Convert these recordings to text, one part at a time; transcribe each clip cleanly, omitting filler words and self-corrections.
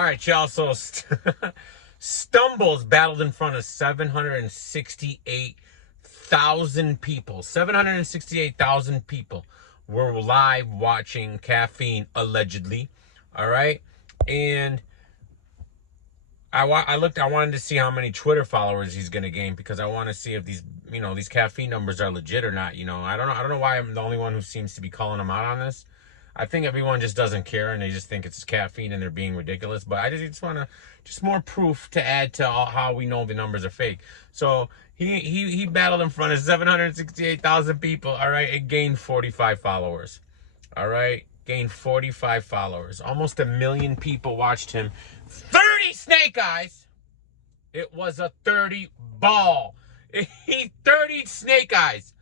All right, y'all. So Stumbles battled in front of 768,000 people. 768,000 people were live watching Caffeine, allegedly. All right. And I wanted to see how many Twitter followers he's going to gain, because I want to see if these Caffeine numbers are legit or not. I don't know why I'm the only one who seems to be calling him out on this. I think everyone just doesn't care, and they just think it's Caffeine and they're being ridiculous. But I just want to, just more proof to add to how we know the numbers are fake. So he battled in front of 768,000 people. All right, it gained 45 followers. All right, gained 45 followers. Almost 1 million people watched him. 30 snake eyes. It was a 30 ball. He 30 snake eyes.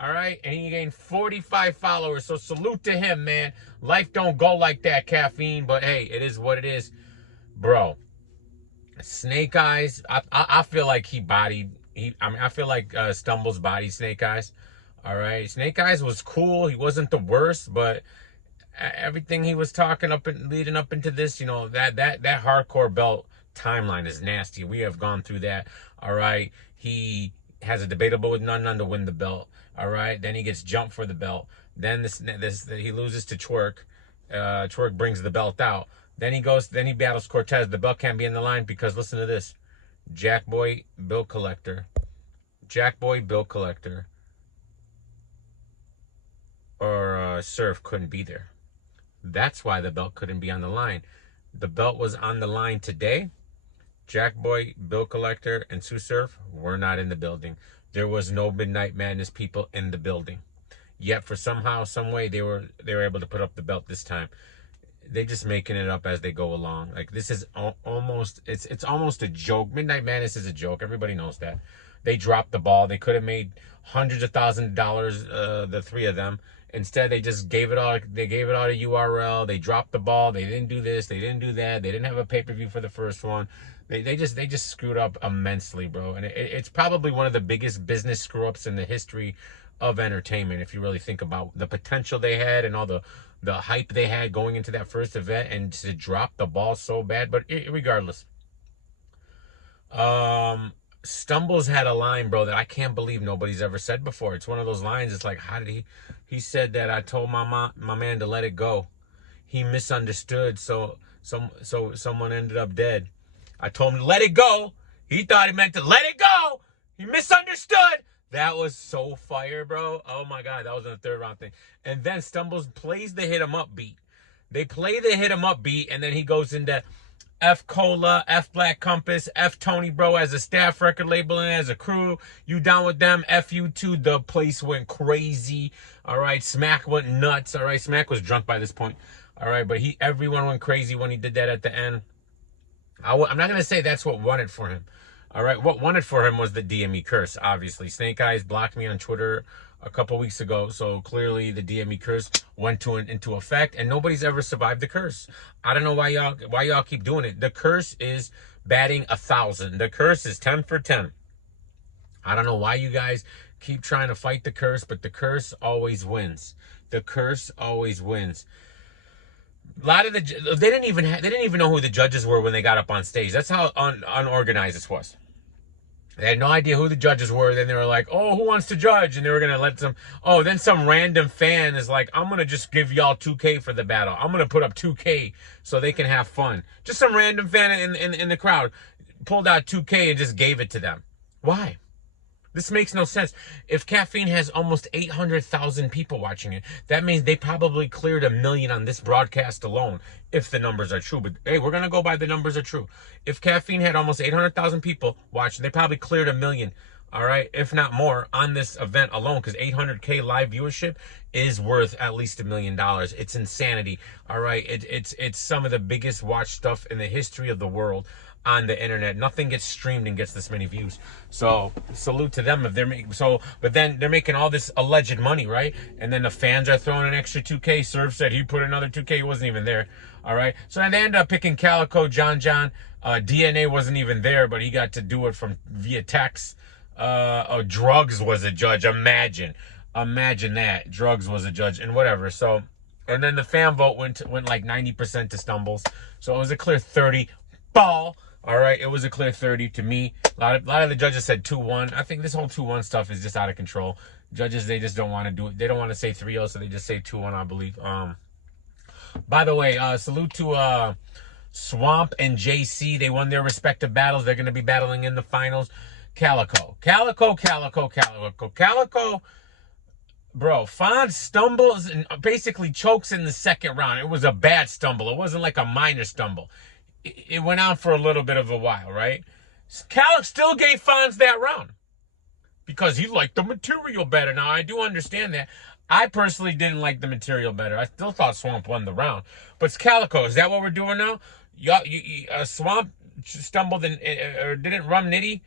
All right, and he gained 45 followers. So salute to him, man. Life don't go like that, Caffeine. But hey, it is what it is, bro. Snake Eyes. I feel like he bodied. I feel like Stumbles bodied Snake Eyes. All right, Snake Eyes was cool. He wasn't the worst, but everything he was talking up and leading up into this, that hardcore belt timeline is nasty. We have gone through that. All right, he has a debatable with none to win the belt. All right, then he gets jumped for the belt. Then he loses to Twerk. Twerk brings the belt out. Then he battles Cortez. The belt can't be in the line because, listen to this, Jackboy Bill Collector, or Surf couldn't be there. That's why the belt couldn't be on the line. The belt was on the line today. Jackboy, Bill Collector, and Sue Surf were not in the building. There was no Midnight Madness people in the building. Yet for somehow, some way, they were able to put up the belt this time. They're just making it up as they go along. Like, this is almost a joke. Midnight Madness is a joke. Everybody knows that. They dropped the ball. They could have made hundreds of thousands of dollars, the three of them. Instead, they just gave it all. They gave it all to URL. They dropped the ball. They didn't do this. They didn't do that. They didn't have a pay-per-view for the first one. They just screwed up immensely, bro. And it's probably one of the biggest business screw-ups in the history of entertainment, if you really think about the potential they had and all the hype they had going into that first event, and to drop the ball so bad. But regardless, Stumbles had a line, bro, that I can't believe nobody's ever said before. It's one of those lines. It's like, how did he said that I told my man to let it go. He misunderstood, so someone ended up dead. I told him to let it go. He thought he meant to let it go. He misunderstood. That was so fire, bro. Oh my God, that was in the third round thing. And then Stumbles plays the hit 'em up beat. They play the hit 'em up beat, and then he goes into F Cola, F Black Compass, F Tony, bro, as a staff record label and as a crew. You down with them? F you too. The place went crazy. All right, Smack went nuts. All right, Smack was drunk by this point. All right, but everyone went crazy when he did that at the end. I'm not going to say that's what won it for him. All right, what won it for him was the DME curse, obviously. Snake Eyes blocked me on Twitter a couple weeks ago, so clearly the DME curse went into effect, and nobody's ever survived the curse. I don't know why y'all keep doing it. The curse is batting 1,000. The curse is 10 for 10. I don't know why you guys keep trying to fight the curse, but the curse always wins. The curse always wins. A lot of they didn't even know who the judges were when they got up on stage. That's how unorganized this was. They had no idea who the judges were. Then they were like, oh, who wants to judge? And they were going to let then some random fan is like, I'm going to just give y'all 2K for the battle. I'm going to put up 2K so they can have fun. Just some random fan in the crowd pulled out 2K and just gave it to them. Why? This makes no sense. If Caffeine has almost 800,000 people watching it, that means they probably cleared 1 million on this broadcast alone, if the numbers are true. But hey, we're going to go by the numbers are true. If Caffeine had almost 800,000 people watching, they probably cleared 1 million, all right, if not more, on this event alone, because 800K live viewership is worth at least $1 million. It's insanity, all right? It's some of the biggest watched stuff in the history of the world on the internet. Nothing gets streamed and gets this many views. So salute to them if they're making but then they're making all this alleged money, right? And then the fans are throwing an extra 2K. Surf said he put another 2K. He wasn't even there. All right. So they ended up picking Calico, John. DNA wasn't even there, but he got to do it via text. Drugs was a judge. Imagine that. Drugs was a judge and whatever. So And then the fan vote went like 90% to Stumbles. So it was a clear 30 ball. All right, it was a clear 30 to me. A lot of the judges said 2-1. I think this whole 2-1 stuff is just out of control. Judges, they just don't want to do it. They don't want to say 3-0, so they just say 2-1, I believe. By the way, salute to Swamp and JC. They won their respective battles. They're going to be battling in the finals. Calico. Bro, Fonz stumbles and basically chokes in the second round. It was a bad stumble. It wasn't like a minor stumble. It went on for a little bit of a while, right? Calico still gave Fonz that round because he liked the material better. Now, I do understand that. I personally didn't like the material better. I still thought Swamp won the round. But it's Calico. Is that what we're doing now? Swamp stumbled or didn't Rum Nitty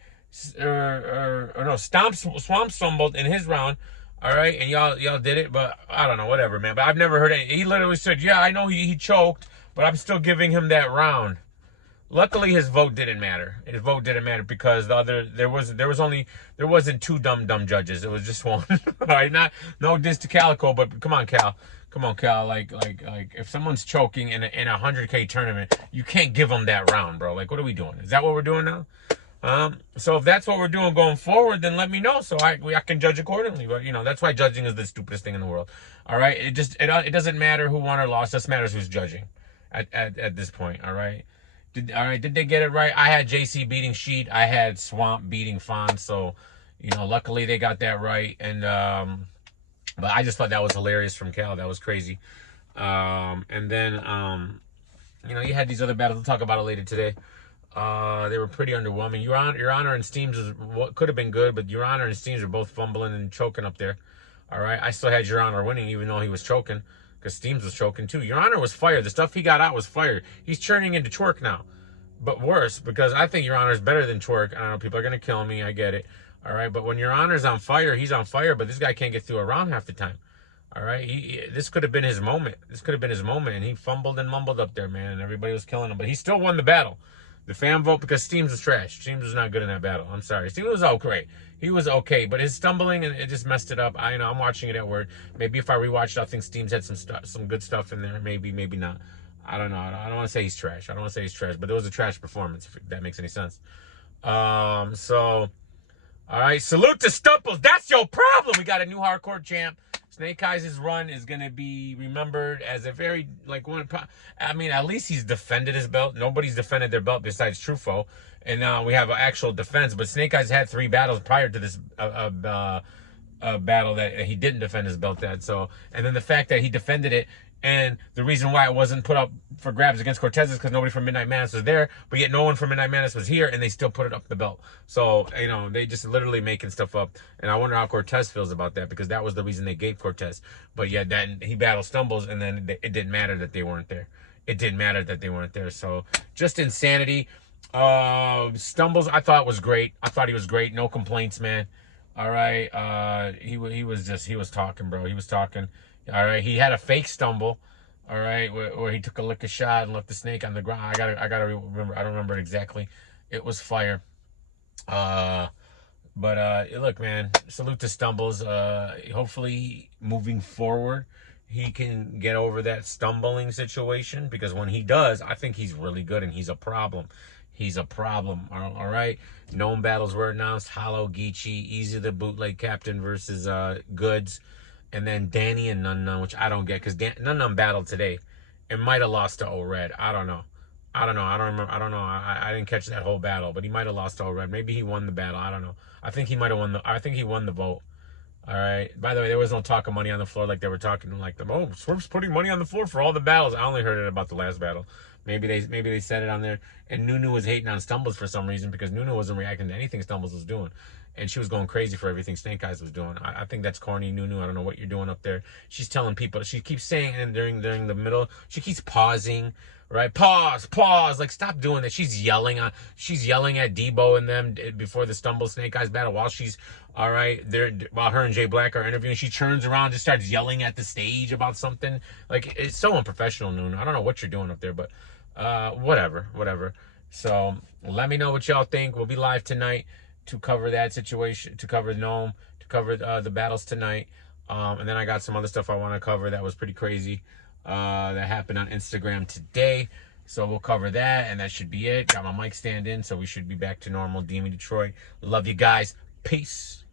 or no, Swamp stumbled in his round. All right, and y'all did it, but I don't know, whatever, man. But I've never heard it. He literally said, "Yeah, I know he choked, but I'm still giving him that round." Luckily, his vote didn't matter. His vote didn't matter because there wasn't two dumb judges. It was just one. All right, no diss to Calico, but come on, Cal. Like if someone's choking in a 100K tournament, you can't give them that round, bro. Like, what are we doing? Is that what we're doing now? So if that's what we're doing going forward, then let me know so I can judge accordingly. But that's why judging is the stupidest thing in the world. All right, it doesn't matter who won or lost. It just matters who's judging at this point. All right. Did they get it right? I had JC beating Sheet. I had Swamp beating Fonz. So, luckily they got that right. And but I just thought that was hilarious from Cal. That was crazy. And then you had these other battles. We'll talk about it later today. They were pretty underwhelming. Your Honor and Steams was what could have been good, but Your Honor and Steams were both fumbling and choking up there. All right, I still had Your Honor winning, even though he was choking, because Steams was choking too. Your Honor was fired. The stuff he got out was fired. He's turning into Twerk now, but worse, because I think Your Honor is better than Twerk. I don't know, people are gonna kill me. I get it. All right, but when Your Honor's on fire, he's on fire. But this guy can't get through a round half the time. All right, this could have been his moment. And he fumbled and mumbled up there, man, and everybody was killing him. But he still won the battle. The fan vote, because Steams was trash. Steams was not good in that battle. I'm sorry. Steams was okay. He was okay, but his stumbling, and it just messed it up. I'm watching it at work. Maybe if I rewatch it, I think Steams had some good stuff in there. Maybe not. I don't know. I don't want to say he's trash. But it was a trash performance, if that makes any sense. So, all right. Salute to Stumples. That's your problem. We got a new hardcore champ. Snake Eyes' run is going to be remembered as a very, at least he's defended his belt. Nobody's defended their belt besides Truffaut. And now we have an actual defense. But Snake Eyes had 3 battles prior to this battle that he didn't defend his belt at. So, and then the fact that he defended it, and the reason why it wasn't put up for grabs against Cortez is because nobody from Midnight Madness was there, but yet no one from Midnight Madness was here, and they still put it up the belt. So, they just literally making stuff up. And I wonder how Cortez feels about that, because that was the reason they gave Cortez. But yeah, then he battled Stumbles, and then it didn't matter that they weren't there. So, just insanity. Stumbles, I thought was great. I thought he was great. No complaints, man. All right. He was talking, bro. He was talking. All right, he had a fake stumble, all right, where he took a lick of shot and left the snake on the ground. I gotta remember. I don't remember it exactly. It was fire. But look, man, salute to Stumbles. Hopefully, moving forward, he can get over that stumbling situation, because when he does, I think he's really good, and he's a problem. All right. Known battles were announced: Hollow, Geechee, Easy the Bootleg Captain versus Goods. And then Danny and Nun, which I don't get, because Nun battled today and might have lost to O-Red. I don't know. I don't remember. I don't know. I didn't catch that whole battle, but he might have lost to O-Red. Maybe he won the battle. I don't know. I think he might have won I think he won the vote. All right. By the way, there was no talk of money on the floor like they were talking like Swerve's putting money on the floor for all the battles. I only heard it about the last battle. Maybe they said it on there. And Nunu was hating on Stumbles for some reason, because Nunu wasn't reacting to anything Stumbles was doing. And she was going crazy for everything Snake Eyes was doing. I think that's corny, Nunu. I don't know what you're doing up there. She's telling people. She keeps saying, and during the middle, she keeps pausing. Right? Pause. Like, stop doing that. She's yelling at Debo and them before the Stumble Snake Eyes battle while she's, all right, while her and Jay Black are interviewing. She turns around and just starts yelling at the stage about something. Like, it's so unprofessional, Nunu. I don't know what you're doing up there, but whatever. So, let me know what y'all think. We'll be live tonight to cover that situation, to cover Gnome, to cover the battles tonight. And then I got some other stuff I want to cover that was pretty crazy. that happened on Instagram today. So we'll cover that, and that should be it. Got my mic stand in, so we should be back to normal. Deemy Detroit. Love you guys. Peace.